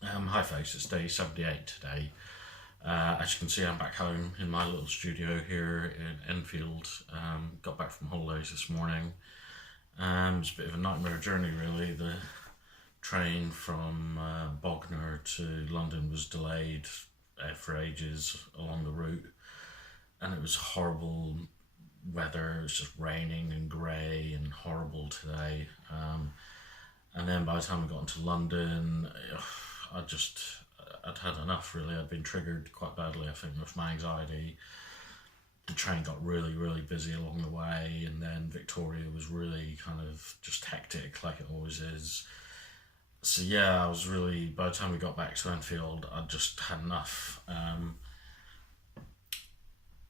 Hi folks, it's day 78 today. As you can see, I'm back home in my little studio here in Enfield. Got back from holidays this morning. It's a bit of a nightmare journey really. The train from Bognor to London was delayed for ages along the route, and it was horrible weather. It was just raining and grey and horrible today. And then by the time we got into London, I just I'd had enough really. I'd been triggered quite badly, I think, with my anxiety. The train got really, really busy along the way, and then Victoria was really kind of just hectic, like it always is. So yeah, I was really. By the time we got back to Enfield, I just had enough,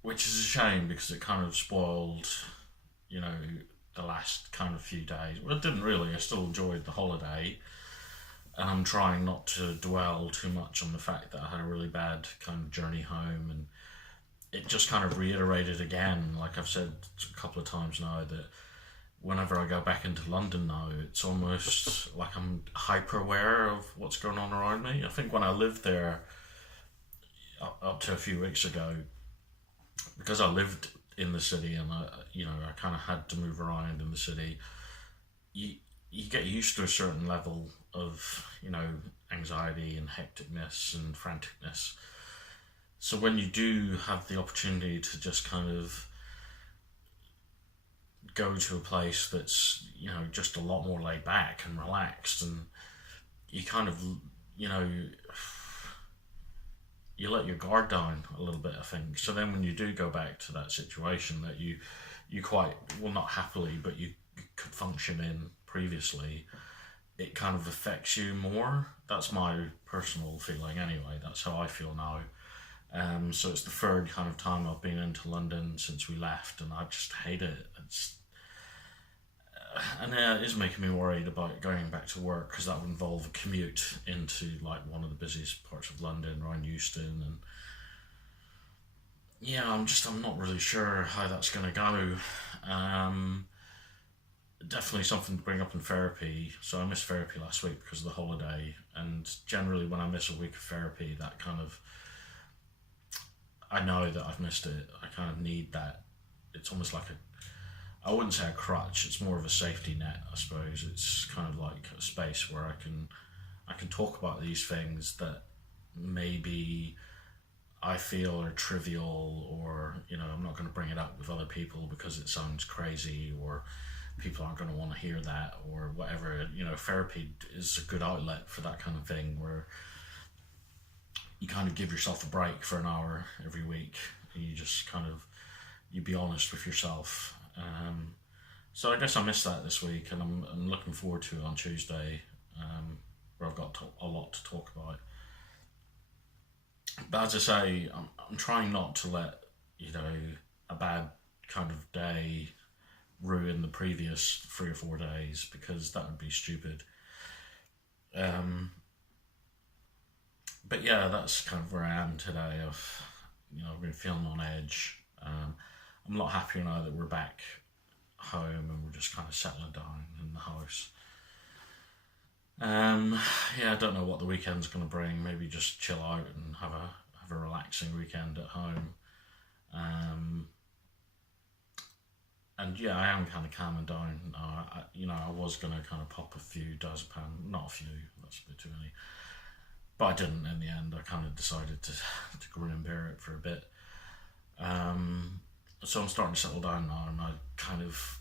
which is a shame because it kind of spoiled, you know, the last kind of few days. Well, it didn't really. I still enjoyed the holiday, and I'm trying not to dwell too much on the fact that I had a really bad kind of journey home, and it just kind of reiterated again, like I've said a couple of times now, that whenever I go back into London now, it's almost like I'm hyper aware of what's going on around me. I think when I lived there up to a few weeks ago, because I lived in the city and I kind of had to move around in the city, you you get used to a certain level of anxiety and hecticness and franticness. So when you do have the opportunity to just kind of go to a place that's just a lot more laid back and relaxed, and you kind of you know you let your guard down a little bit, I think. So then when you do go back to that situation that you quite, well, not happily, but you could function in previously, it kind of affects you more. That's my personal feeling anyway. That's how I feel now. So it's the third kind of time I've been into London since we left, and I just hate it. It is making me worried about going back to work, because that would involve a commute into like one of the busiest parts of London, around Euston, and yeah, I'm not really sure how that's going to go. Um, Definitely something to bring up in therapy. So I missed therapy last week because of the holiday, and generally when I miss a week of therapy, that kind of, I know that I've missed it. I kind of need that. It's almost like I wouldn't say a crutch. It's more of a safety net, I suppose. It's kind of like a space where I can talk about these things that maybe I feel are trivial, or I'm not going to bring it up with other people because it sounds crazy, or people aren't going to want to hear that, or whatever. Therapy is a good outlet for that kind of thing, where you kind of give yourself a break for an hour every week, and you just kind of, you be honest with yourself. So I guess I missed that this week, and I'm looking forward to it on Tuesday, where I've got a lot to talk about. But as I say, I'm trying not to let a bad kind of day ruin the previous 3 or 4 days, because that would be stupid. Um, but yeah, that's kind of where I am today. I've been feeling on edge. I'm a lot happier now that we're back home and we're just kind of settling down in the house. Yeah, I don't know what the weekend's going to bring. Maybe just chill out and have a relaxing weekend at home. Um, and yeah, I am kind of calming down. I was going to kind of pop a few diazepam, not a few, that's a bit too many, but I didn't in the end. I kind of decided to grin and bear it for a bit. Um, so I'm starting to settle down now, and I kind of,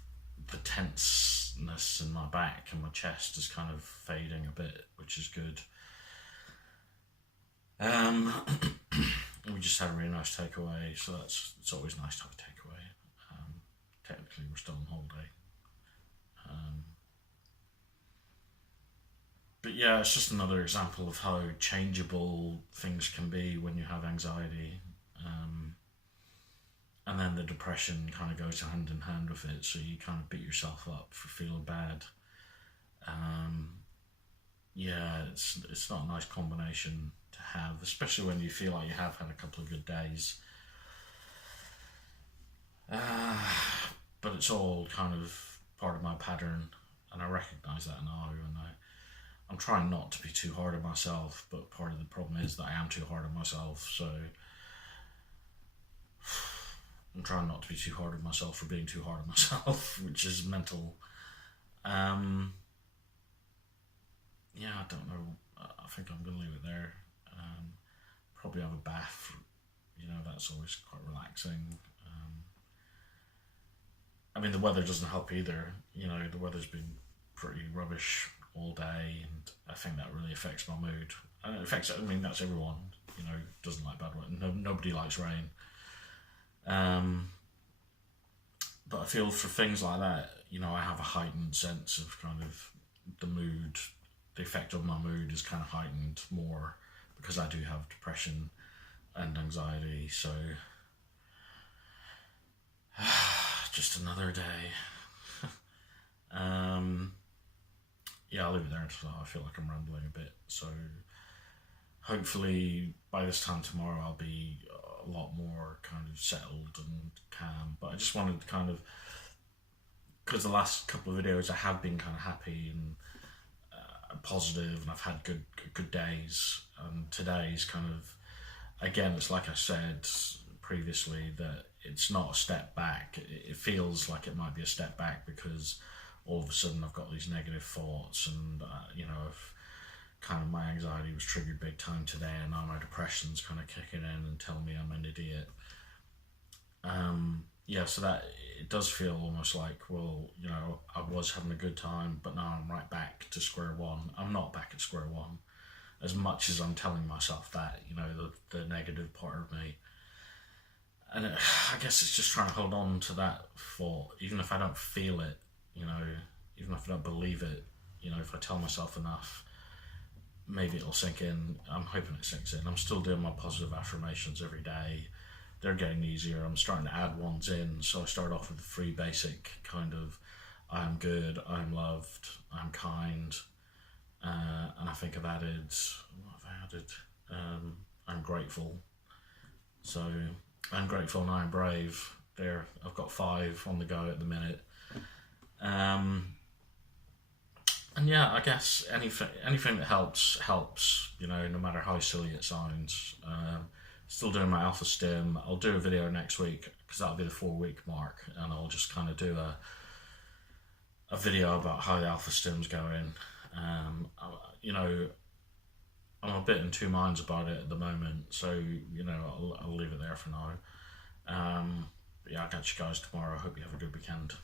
the tenseness in my back and my chest is kind of fading a bit, which is good. Um, we just had a really nice takeaway, so it's always nice to have a takeaway. Technically, we're still on holiday. Um, but yeah, it's just another example of how changeable things can be when you have anxiety. Um, and then the depression kind of goes hand in hand with it, so you kind of beat yourself up for feeling bad. Um, yeah, it's not a nice combination to have, especially when you feel like you have had a couple of good days. Uh, but it's all kind of part of my pattern, and I recognise that now, and I'm trying not to be too hard on myself, but part of the problem is that I am too hard on myself. So I'm trying not to be too hard on myself for being too hard on myself, which is mental. Um, yeah, I don't know. I think I'm going to leave it there. Probably have a bath. That's always quite relaxing. I mean, the weather doesn't help either. The weather's been pretty rubbish all day, and I think that really affects my mood. And it affects. I mean, that's everyone. Doesn't like bad weather. No, nobody likes rain. But I feel for things like that, I have a heightened sense of kind of the mood. The effect of my mood is kind of heightened more because I do have depression and anxiety. So just another day. Yeah, I'll leave it there until I feel like I'm rambling a bit. So hopefully by this time tomorrow I'll be a lot more kind of settled and calm. But I just wanted to kind of, because the last couple of videos I have been kind of happy and positive, and I've had good days. And today's kind of, again, it's like I said previously, that it's not a step back. It feels like it might be a step back because all of a sudden I've got these negative thoughts, and I've kind of, my anxiety was triggered big time today, and now my depression's kind of kicking in and telling me I'm an idiot. Yeah, so that it does feel almost like, well, I was having a good time, but now I'm right back to square one. I'm not back at square one, as much as I'm telling myself that, the negative part of me. And I guess it's just trying to hold on to that thought, even if I don't feel it, even if I don't believe it, if I tell myself enough, maybe it'll sink in. I'm hoping it sinks in. I'm still doing my positive affirmations every day. They're getting easier. I'm starting to add ones in. So I start off with 3 basic kind of, I'm good, I'm loved, I'm kind. And I think I've added, what have I added? I'm grateful. So I'm grateful and I'm brave. There, I've got 5 on the go at the minute. And yeah, I guess anything that helps, no matter how silly it sounds. Still doing my alpha stim. I'll do a video next week because that'll be the 4-week mark, and I'll just kind of do a video about how the alpha stim's going. I'm a bit in 2 minds about it at the moment, so I'll leave it there for now. But yeah, I'll catch you guys tomorrow. I hope you have a good weekend.